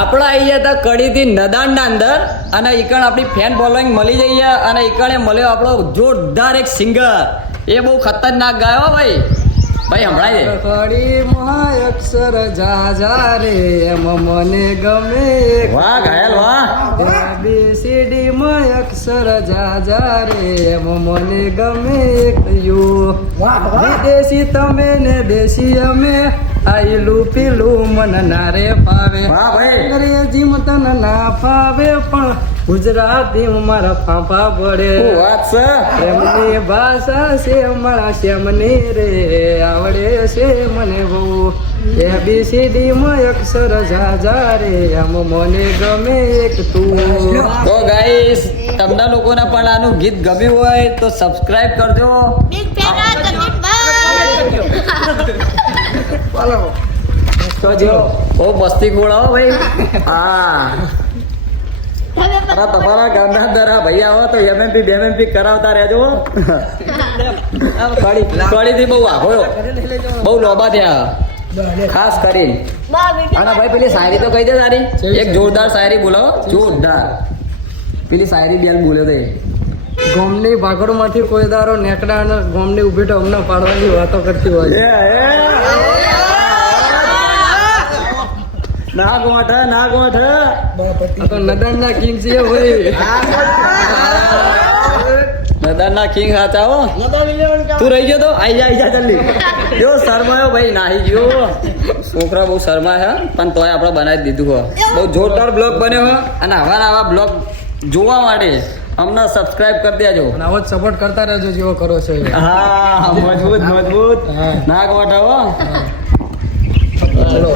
આપણે આવી ગયા હતા કડીથી નદાનના અંદર અને ઈકણ આપણી ફેન ફોલોઈંગ મળી જઈએ અને ઈકણે મળ્યો આપણો જોરદાર એક સિંગર એ બહુ ખતરનાક ગાયો ભાઈ હમણાં કડીમાં અક્ષર જા રે એમ મને ગમે વાહ ઘાયલ વાહ ABCD માં અક્ષર જા રે એમ મને ગમે વિદેશી તમે ને દેશી અમે આયલું પીલું મન ના રે ફાવે વાહ ભાઈ અંગ્રેજી તન ના ફાવે પણ ગુજરાતી મારા ફાંફા પડે વાત છે એમની ભાષા છે મારા શ્યામની રે આવડે છે મને બહુ ABCD માં અક્ષર જા રે આમ મને ગમે એક તું તો ગાઈસ તમને લોકોને પણ આનું ગીત ગમ્યું હોય તો સબસ્ક્રાઇબ કરજો બહુ મસ્તી ખોડાવો ભાઈ હા તમારા ગામના અંદર ભાઈ આવો તો MMP કરાવતા રહેજો કડીથી બહુ આઘોયો બહુ લોબા થયા ખાસ કરીને અને ભાઈ પેલી શાયરી તો કહી દે તારી એક જોરદાર શાયરી બોલો જોરદાર પેલી શાયરી બેન બોલ્યો તો ગોમની ભાગોળ માંથી કોઈ દારો નેકડા અને ગોમની ઉભી તો અમને પાડવાની વાતો કરતી હોય ના ગોઠ તો નદાન ના કિંગ છે ભાઈ નદાન ના કિંગ સાચા હો તું રહી ગયો તો આઈ જા જલ્દી જો શરમાયો ભાઈ નાહી ગયો છોકરા બહુ શરમાય હે પણ તોય આપણે બનાવી દીધું હો બહુ જોરદાર બ્લોગ બન્યો હે અને આવા બ્લોગ જોવા માટે અમને સબસ્ક્રાઇબ કરી દેજો અને આવો જ સપોર્ટ કરતા રહેજો જેવો કરો છો હા મજબૂત ના ગોઠ હો ચલો